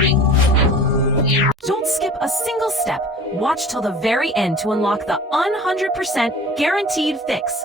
Don't skip a single step. Watch till the very end to unlock the 100% guaranteed fix.